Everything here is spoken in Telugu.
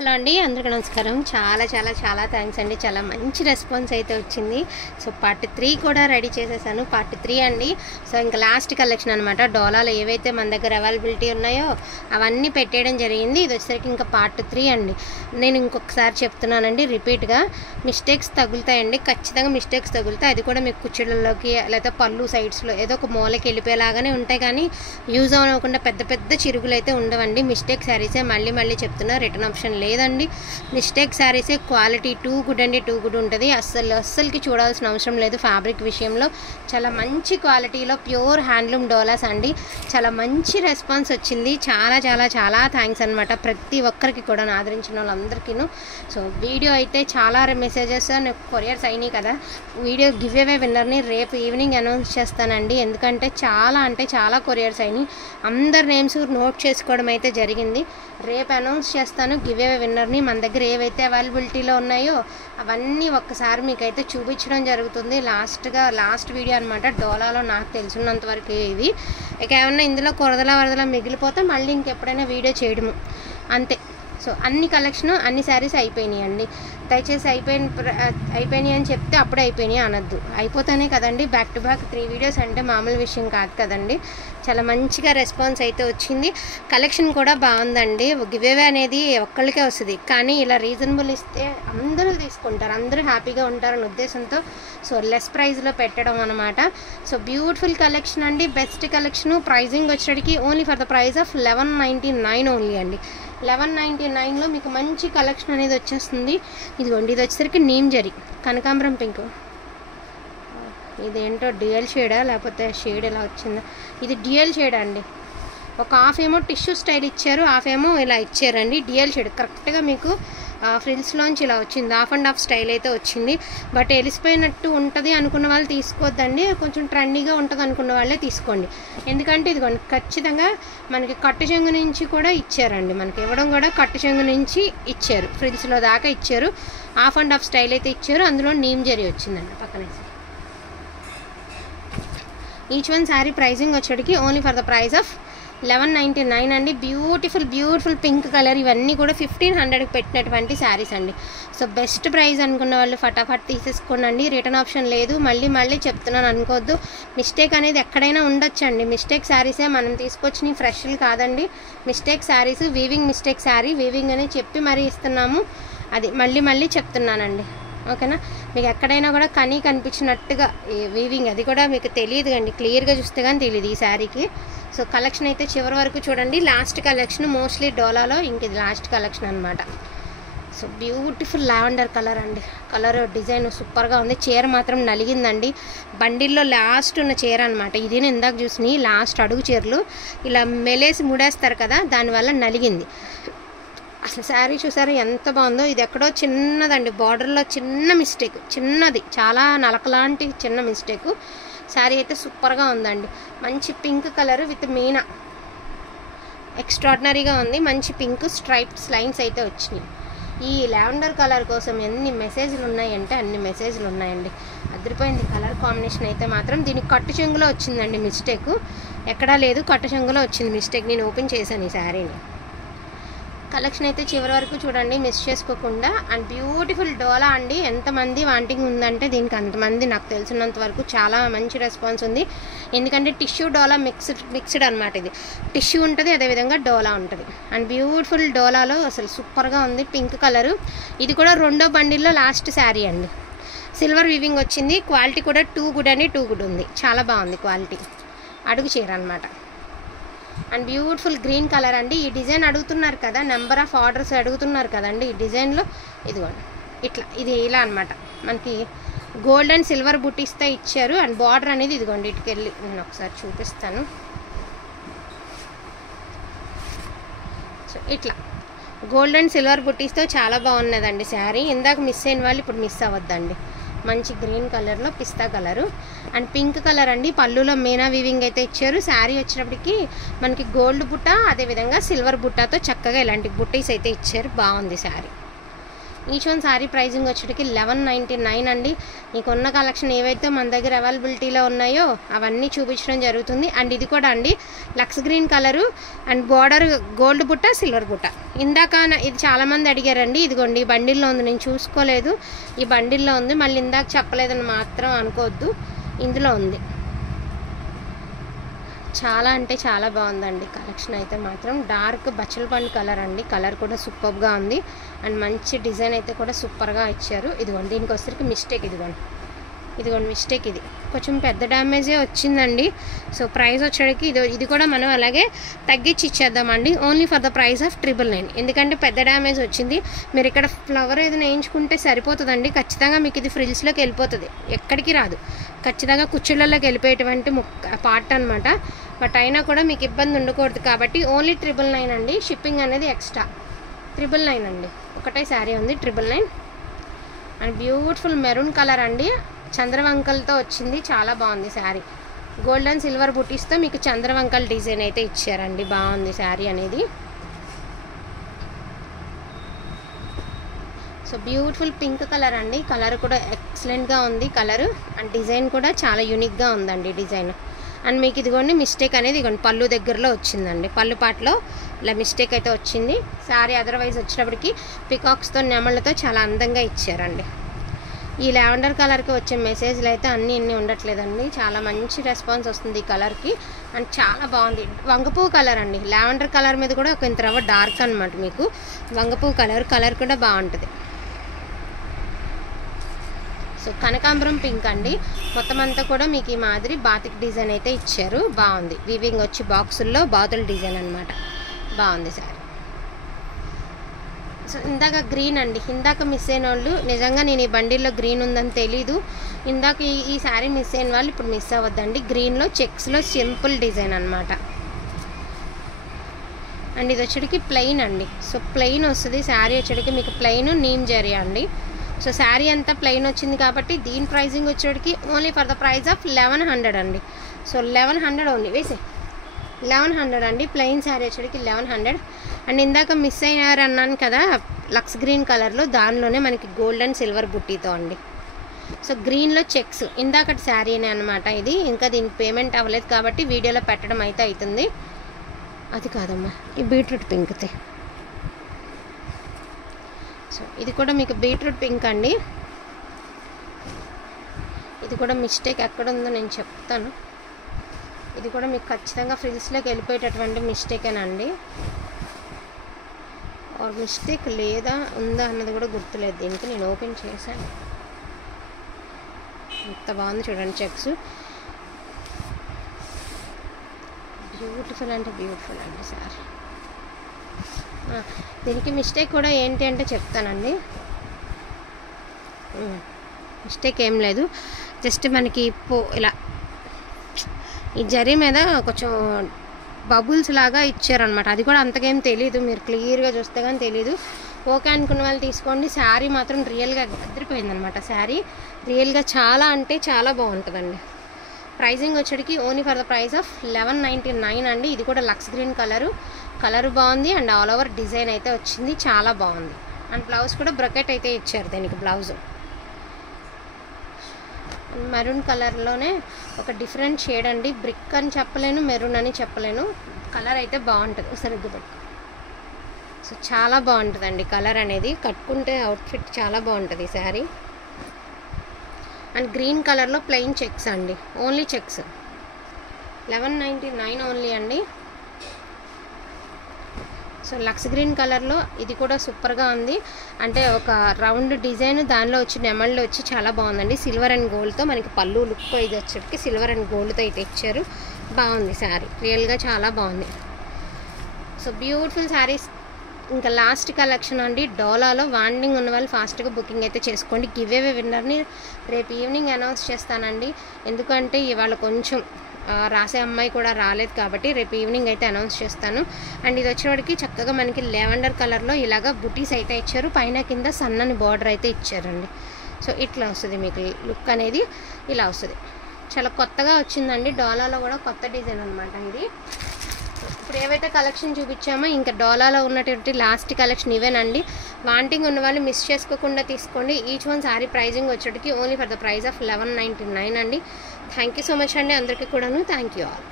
హలో అండి, అందరికీ నమస్కారం. చాలా చాలా చాలా థ్యాంక్స్ అండి. చాలా మంచి రెస్పాన్స్ అయితే వచ్చింది. సో పార్ట్ 3 కూడా రెడీ చేసేసాను. పార్ట్ 3 అండి. సో ఇంకా లాస్ట్ కలెక్షన్ అనమాట. డోలాలో ఏవైతే మన దగ్గర అవైలబిలిటీ ఉన్నాయో అవన్నీ పెట్టేయడం జరిగింది. ఇది వచ్చేసరికి ఇంకా పార్ట్ 3 అండి. నేను ఇంకొకసారి చెప్తున్నానండి, రిపీట్గా మిస్టేక్స్ తగులుతాయండి. ఖచ్చితంగా మిస్టేక్స్ తగులుతాయి. అది కూడా మీకు కుచ్చుళ్ళలోకి లేదా పళ్ళు సైడ్స్లో ఏదో ఒక మూలకి వెళ్ళిపోయేలాగానే ఉంటాయి, కానీ యూజ్ అవ్వకుండా పెద్ద పెద్ద చిరుగులు అయితే ఉండవండి. మిస్టేక్ శారీసే మళ్ళీ మళ్ళీ చెప్తున్నా, రిటర్న్ ఆప్షన్ లేదండి. మిస్టేక్ శారీసే క్వాలిటీ టూ గుడ్ అండి, టూ గుడ్ ఉంటుంది. అస్సలకి చూడాల్సిన అవసరం లేదు. ఫ్యాబ్రిక్ విషయంలో చాలా మంచి క్వాలిటీలో ప్యూర్ హ్యాండ్లూమ్ డోలాస్ అండి. చాలా మంచి రెస్పాన్స్ వచ్చింది. చాలా చాలా చాలా థ్యాంక్స్ అనమాట ప్రతి ఒక్కరికి కూడా, ఆదరించిన వాళ్ళందరికీను. సో వీడియో అయితే చాలా మెసేజెస్ నాకు కొరియర్స్ అయినాయి కదా. వీడియో గివ్ అవే విన్నర్ని రేపు ఈవినింగ్ అనౌన్స్ చేస్తానండి. ఎందుకంటే చాలా కొరియర్స్ అయినాయి. అందరి నేమ్స్ నోట్ చేసుకోవడం అయితే జరిగింది. రేపు అనౌన్స్ చేస్తాను గివ్ అవే విన్నర్ని. మన దగ్గర ఏవైతే అవైలబిలిటీలో ఉన్నాయో అవన్నీ ఒక్కసారి మీకైతే చూపించడం జరుగుతుంది. లాస్ట్ వీడియో అనమాట. డోలాలో నాకు తెలిసినంత వరకు ఇవి. ఇక ఏమన్నా ఇందులో వరదలా మిగిలిపోతే మళ్ళీ ఇంకెప్పుడైనా వీడియో చేయడము అంతే. సో అన్ని కలెక్షన్ అన్ని శారీస్ అయిపోయినాయి అండి. దయచేసి అయిపోయినాయి అని చెప్తే అప్పుడే అయిపోయినాయి అనొద్దు. అయిపోతానే కదండి. బ్యాక్ టు బ్యాక్ 3 వీడియోస్ అంటే మామూలు విషయం కాదు కదండి. చాలా మంచిగా రెస్పాన్స్ అయితే వచ్చింది. కలెక్షన్ కూడా బాగుందండి. గివ్ అవే అనేది ఒక్కళ్ళకే వస్తుంది, కానీ ఇలా రీజనబుల్ ఇస్తే అందరూ తీసుకుంటారు, అందరూ హ్యాపీగా ఉంటారనే ఉద్దేశంతో సో లెస్ ప్రైస్లో పెట్టడం అనమాట. సో బ్యూటిఫుల్ కలెక్షన్ అండి. Best collection. ప్రైజింగ్ వచ్చేటికి only for the price of 1199 only అండి. 1199లో మీకు మంచి కలెక్షన్ అనేది వచ్చేస్తుంది. ఇదిగోండి, ఇది వచ్చేసరికి నీమ్ జరీ కనకాంబరం పింక్. ఇదేంటో డ్యూయల్ షేడా లేకపోతే షేడ్ ఎలా వచ్చిందా? ఇది డ్యూయల్ షేడ్ అండి. ఒక హాఫ్ ఏమో టిష్యూ స్టైల్ ఇచ్చారు, హాఫ్ ఏమో ఇలా ఇచ్చారండి. డ్యూయల్ షేడ్ కరెక్ట్గా మీకు ఫ్రిల్స్లోంచి ఇలా వచ్చింది. హాఫ్ అండ్ హాఫ్ స్టైల్ అయితే వచ్చింది. బట్ ఎలిసిపోయినట్టు ఉంటుంది అనుకున్న వాళ్ళు తీసుకోవద్దండి. కొంచెం ట్రెండీగా ఉంటుంది అనుకున్న వాళ్ళే తీసుకోండి. ఎందుకంటే ఇదిగోండి, ఖచ్చితంగా మనకి కట్టు చెంగు నుంచి కూడా ఇచ్చారండి. మనకి ఇవ్వడం కూడా కట్టు చెంగు నుంచి ఇచ్చారు, ఫ్రిల్స్లో దాకా ఇచ్చారు. హాఫ్ అండ్ హాఫ్ స్టైల్ అయితే ఇచ్చారు. అందులో నీమ్ జరీ వచ్చిందండి పక్కనేసి. ఈచ్ వన్ శారీ ప్రైజింగ్ వచ్చేటికి only for the price of 1199 అండి. Beautiful pink colour. ఇవన్నీ కూడా 1500కి పెట్టినటువంటి శారీస్ అండి. సో బెస్ట్ ప్రైస్ అనుకున్న వాళ్ళు ఫటాఫట్ తీసేసుకోండి. రిటర్న్ ఆప్షన్ లేదు. మళ్ళీ చెప్తున్నాను అనుకోవద్దు. మిస్టేక్ అనేది ఎక్కడైనా ఉండొచ్చండి. మిస్టేక్ శారీసే మనం తీసుకొచ్చిన ఫ్రెష్లు కాదండి. Mistake saris, weaving mistake sari weaving అని చెప్పి మరీ ఇస్తున్నాము. అది మళ్ళీ చెప్తున్నానండి. ఓకేనా? మీకు ఎక్కడైనా కూడా కనిపించినట్టుగా వీవింగ్ అది కూడా మీకు తెలియదు అండి. క్లియర్గా చూస్తే కానీ తెలియదు ఈ శారీకి. సో కలెక్షన్ అయితే చివరి వరకు చూడండి. లాస్ట్ కలెక్షన్ మోస్ట్లీ డోలాలో ఇంక ఇది లాస్ట్ కలెక్షన్ అనమాట. సో బ్యూటిఫుల్ లావెండర్ కలర్ అండి. కలర్ డిజైన్ సూపర్గా ఉంది. చీర మాత్రం నలిగిందండి. బండిల్లో లాస్ట్ ఉన్న చీర అనమాట. ఇది నేను ఇందాక చూసినాయి లాస్ట్ అడుగు చీరలు ఇలా మెలేసి ముడేస్తారు కదా, దానివల్ల నలిగింది. అసలు శారీ చూసారా ఎంత బాగుందో. ఇది ఎక్కడో చిన్నదండి, బార్డర్లో చిన్న మిస్టేక్, చిన్నది, చాలా నలకలాంటి చిన్న మిస్టేక్. శారీ అయితే సూపర్గా ఉందండి. మంచి పింక్ కలర్ విత్ మీనా, ఎక్స్ట్రాడినరీగా ఉంది. మంచి పింక్ స్ట్రైప్స్ లైన్స్ అయితే వచ్చినాయి. ఈ లావెండర్ కలర్ కోసం ఎన్ని మెసేజ్లు ఉన్నాయంటే అన్ని మెసేజ్లు ఉన్నాయండి. అదిరిపోయింది కలర్ కాంబినేషన్ అయితే మాత్రం. దీనికి కట్టు చెంగులో వచ్చిందండి మిస్టేక్, ఎక్కడా లేదు, కట్టు చెంగులో వచ్చింది మిస్టేక్. నేను ఓపెన్ చేశాను ఈ శారీని. కలెక్షన్ అయితే చివరి వరకు చూడండి, మిస్ చేసుకోకుండా. అండ్ బ్యూటిఫుల్ డోలా అండి. ఎంతమంది వాంటింగ్ ఉందంటే దీనికి అంతమంది, నాకు తెలిసినంత వరకు చాలా మంచి రెస్పాన్స్ ఉంది. ఎందుకంటే టిష్యూ డోలా మిక్స్డ్ అనమాట. ఇది టిష్యూ ఉంటుంది, అదేవిధంగా డోలా ఉంటుంది. అండ్ బ్యూటిఫుల్ డోలాలో అసలు సూపర్గా ఉంది పింక్ కలరు. ఇది కూడా రెండో బండిల్లో లాస్ట్ శారీ అండి. సిల్వర్ వీవింగ్ వచ్చింది. క్వాలిటీ కూడా టూ గుడ్ అండి, టూ గుడ్ ఉంది. చాలా బాగుంది క్వాలిటీ. అడుగు చీర అనమాట. అండ్ బ్యూటిఫుల్ గ్రీన్ కలర్ అండి. ఈ డిజైన్ అడుగుతున్నారు కదా, నెంబర్ ఆఫ్ ఆర్డర్స్ అడుగుతున్నారు కదండి ఈ డిజైన్లో. ఇదిగోండి ఇది ఇలా అనమాట. మనకి గోల్డ్ అండ్ సిల్వర్ బుట్టీస్తో ఇచ్చారు. అండ్ బార్డర్ అనేది ఇదిగోండి ఇటుకెళ్ళి నేను ఒకసారి చూపిస్తాను. సో ఇట్లా గోల్డ్ అండ్ సిల్వర్ బుట్టీస్తో చాలా బాగున్నదండి శారీ. ఇందాక మిస్ అయిన వాళ్ళు ఇప్పుడు మిస్ అవ్వద్దండి. మంచి గ్రీన్ కలర్లో పిస్తా కలరు అండ్ పింక్ కలర్ అండి. పళ్ళులో మీనా వీవింగ్ అయితే ఇచ్చారు. శారీ వచ్చినప్పటికి మనకి గోల్డ్ బుట్ట, అదేవిధంగా సిల్వర్ బుట్టతో చక్కగా ఇలాంటి బుట్టీస్ అయితే ఇచ్చారు. బాగుంది sari. Each one sari pricing వచ్చేటికి 1199 అండి. మీకున్న కలెక్షన్ ఏవైతే మన దగ్గర అవైలబిలిటీలో ఉన్నాయో అవన్నీ చూపించడం జరుగుతుంది. అండ్ ఇది కూడా అండి lux green colour and border gold బుట్ట సిల్వర్ బుట్ట. ఇందాక ఇది చాలామంది అడిగారండి. ఇదిగోండి ఈ బండిల్లో ఉంది, నేను చూసుకోలేదు, ఈ బండిల్లో ఉంది, మళ్ళీ ఇందాక చెప్పలేదని మాత్రం అనుకోవద్దు, ఇందులో ఉంది. చాలా అంటే చాలా బాగుందండి కలెక్షన్ అయితే మాత్రం. డార్క్ బచ్చల పండు కలర్ అండి, కలర్ కూడా సూపర్గా ఉంది. అండ్ మంచి డిజైన్ అయితే కూడా సూపర్గా ఇచ్చారు. ఇదిగోండి దీనికి వచ్చరికి మిస్టేక్, ఇదిగోండి మిస్టేక్, ఇది కొంచెం పెద్ద డ్యామేజే వచ్చిందండి. సో ప్రైస్ వచ్చేటికి ఇది కూడా మనం అలాగే తగ్గించి ఇచ్చేద్దామండి, only for the price of 999. ఎందుకంటే పెద్ద డ్యామేజ్ వచ్చింది. మీరు ఇక్కడ ఫ్లవర్ ఏదైనా వేయించుకుంటే సరిపోతుందండి. ఖచ్చితంగా మీకు ఇది ఫ్రిల్స్లోకి వెళ్ళిపోతుంది, ఎక్కడికి రాదు, ఖచ్చితంగా కుర్చీలలోకి వెళ్ళిపోయేటువంటి పార్ట్ అనమాట. బట్ అయినా కూడా మీకు ఇబ్బంది ఉండకూడదు కాబట్టి ఓన్లీ 999 అండి. షిప్పింగ్ అనేది ఎక్స్ట్రా 999 అండి. ఒకటే శారీ ఉంది 999. అండ్ బ్యూటిఫుల్ మెరూన్ కలర్ అండి, చంద్రవంకలతో వచ్చింది, చాలా బాగుంది శారీ. గోల్డ్ అండ్ సిల్వర్ బుటీస్తో మీకు చంద్రవంకల్ డిజైన్ అయితే ఇచ్చారండి, బాగుంది శారీ అనేది. సో బ్యూటిఫుల్ పింక్ కలర్ అండి, కలర్ కూడా ఎక్సలెంట్గా ఉంది కలరు. అండ్ డిజైన్ కూడా చాలా యూనిక్గా ఉందండి డిజైన్. అండ్ మీకు ఇదిగోండి మిస్టేక్ అనేది ఇదిగోండి పళ్ళు దగ్గరలో వచ్చిందండి, పళ్ళు పాటలో ఇలా మిస్టేక్ అయితే వచ్చింది. శారీ అదర్వైజ్ వచ్చేటప్పటికి పికాక్స్తో నెమళ్ళతో చాలా అందంగా ఇచ్చారండి. ఈ లావెండర్ కలర్కి వచ్చే మెసేజ్లు అయితే అన్నీ ఇన్ని ఉండట్లేదండి, చాలా మంచి రెస్పాన్స్ వస్తుంది ఈ కలర్కి. అండ్ చాలా బాగుంది, వంగపువ్వు కలర్ అండి. లావెండర్ కలర్ మీద కూడా ఒక ఇంత రవ్వ డార్క్ అనమాట మీకు వంగపువ్వు కలర్ కూడా బాగుంటుంది. సో కనకాంబరం పింక్ అండి, మొత్తం అంతా కూడా మీకు ఈ మాదిరి బాతిక్ డిజైన్ అయితే ఇచ్చారు, బాగుంది. వీవింగ్ వచ్చి బాక్సుల్లో బాతుల డిజైన్ అనమాట, బాగుంది సార్. సో ఇందాక గ్రీన్ అండి, ఇందాక మిస్ అయిన వాళ్ళు నిజంగా నేను ఈ బండిల్లో గ్రీన్ ఉందని తెలీదు. ఇందాక ఈ శారీ మిస్ అయిన వాళ్ళు ఇప్పుడు మిస్ అవ్వద్దండి. గ్రీన్లో చెక్స్లో సింపుల్ డిజైన్ అనమాట. అండ్ ఇది వచ్చేటికి ప్లెయిన్ అండి. సో ప్లెయిన్ వస్తుంది శారీ వచ్చేటికి మీకు ప్లెయిన్ నీమ్ జరీ అండి. సో శారీ అంతా ప్లెయిన్ వచ్చింది కాబట్టి దీని ప్రైజింగ్ వచ్చేటికి only for the price of 1100 అండి. సో 1100 ఓన్లీ, వేసే 1100 అండి. ప్లెయిన్ శారీ వచ్చేటికి 1100. అండ్ ఇందాక మిస్ అయినారు అన్నాను కదా లక్స్ గ్రీన్ కలర్లో, దానిలోనే మనకి గోల్డ్ అండ్ సిల్వర్ బుట్టీతో అండి. సో గ్రీన్లో చెక్స్ ఇందాకటి శారీనే అనమాట ఇది. ఇంకా దీనికి పేమెంట్ అవ్వలేదు కాబట్టి వీడియోలో పెట్టడం అయితే అవుతుంది. అది కాదమ్మా, ఈ బీట్రూట్ పింక్తే. సో ఇది కూడా మీకు బీట్రూట్ పింక్ అండి. ఇది కూడా మిస్టేక్ ఎక్కడుందో నేను చెప్తాను. ఇది కూడా మీకు ఖచ్చితంగా ఫ్రిల్స్లోకి వెళ్ళిపోయేటటువంటి మిస్టేకేనండి. ఆర్ మిస్టేక్ లేదా ఉందా అన్నది కూడా గుర్తులేదు దీనికి, నేను ఓపెన్ చేశాను. ఎంత బాగుంది చూడండి చెక్స్, బ్యూటిఫుల్ అంటే బ్యూటిఫుల్ అండి సార్. దీనికి మిస్టేక్ కూడా ఏంటి అంటే చెప్తానండి. మిస్టేక్ ఏం లేదు, జస్ట్ మనకి ఇలా ఈ జరీ మీద కొంచెం బబుల్స్ లాగా ఇచ్చారనమాట. అది కూడా అంతకేం తెలీదు, మీరు క్లియర్గా చూస్తే కానీ తెలీదు. ఓకే అనుకున్న వాళ్ళు తీసుకోండి. శారీ మాత్రం రియల్గా అదిరిపోయిందనమాట. శారీ రియల్గా చాలా అంటే చాలా బాగుంటుందండి. ప్రైజింగ్ వచ్చేటికి only for the price of 1199 అండి. ఇది కూడా లక్స్ గ్రీన్ కలర్ బాగుంది. అండ్ ఆల్ ఓవర్ డిజైన్ అయితే వచ్చింది, చాలా బాగుంది. అండ్ బ్లౌజ్ కూడా బ్రకెట్ అయితే ఇచ్చారు దీనికి బ్లౌజ్. మెరూన్ కలర్లోనే ఒక డిఫరెంట్ షేడ్ అండి, బ్రిక్ అని చెప్పలేను, మెరూన్ అని చెప్పలేను. కలర్ అయితే బాగుంటుంది సరిగ్గా పెట్టి. సో చాలా బాగుంటుందండి కలర్ అనేది, కట్టుకుంటే అవుట్ఫిట్ చాలా బాగుంటుంది ఈ శారీ. అండ్ గ్రీన్ కలర్లో ప్లెయిన్ చెక్స్ అండి, ఓన్లీ చెక్స్ 1199 ఓన్లీ అండి. సో లక్స్ గ్రీన్ కలర్లో ఇది కూడా సూపర్గా ఉంది. అంటే ఒక రౌండ్ డిజైన్, దానిలో వచ్చి నెమళ్ళు వచ్చి చాలా బాగుందండి. సిల్వర్ అండ్ గోల్డ్తో మనకి పళ్ళు లుక్ ఇది వచ్చేటికి సిల్వర్ అండ్ గోల్డ్తో అయితే ఇచ్చారు, బాగుంది శారీ, రియల్గా చాలా బాగుంది. So beautiful saris. ఇంకా లాస్ట్ కలెక్షన్ అండి, డోలాలో వాండింగ్ ఉన్న వాళ్ళు ఫాస్ట్గా బుకింగ్ అయితే చేసుకోండి. గివ్ అవే విన్నర్ని రేపు ఈవినింగ్ అనౌన్స్ చేస్తానండి. ఎందుకంటే ఇవాళ కొంచెం రాసే అమ్మాయి కూడా రాలేదు కాబట్టి రేపు ఈవినింగ్ అయితే అనౌన్స్ చేస్తాను. అండ్ ఇది వచ్చేవాడికి చక్కగా మనకి లెవెండర్ కలర్లో ఇలాగ బుటీస్ అయితే ఇచ్చారు, పైన కింద సన్నని బార్డర్ అయితే ఇచ్చారండి. సో ఇట్లా వస్తుంది మీకు లుక్ అనేది, ఇలా వస్తుంది. చాలా కొత్తగా వచ్చిందండి, డోలాలో కూడా కొత్త డిజైన్ అనమాట ఇది. ఇప్పుడు ఏవైతే కలెక్షన్ చూపించామో ఇంకా డోలాలో ఉన్నటువంటి లాస్ట్ కలెక్షన్ ఇవేనండి. వాంటింగ్ ఉన్న వాళ్ళు మిస్ చేసుకోకుండా తీసుకోండి. ఈచ్ వన్ సారీ ప్రైజింగ్ వచ్చేటికి only for the price of 1199 అండి. థ్యాంక్ యూ సో మచ్ అండి అందరికీ కూడాను. Thank you all.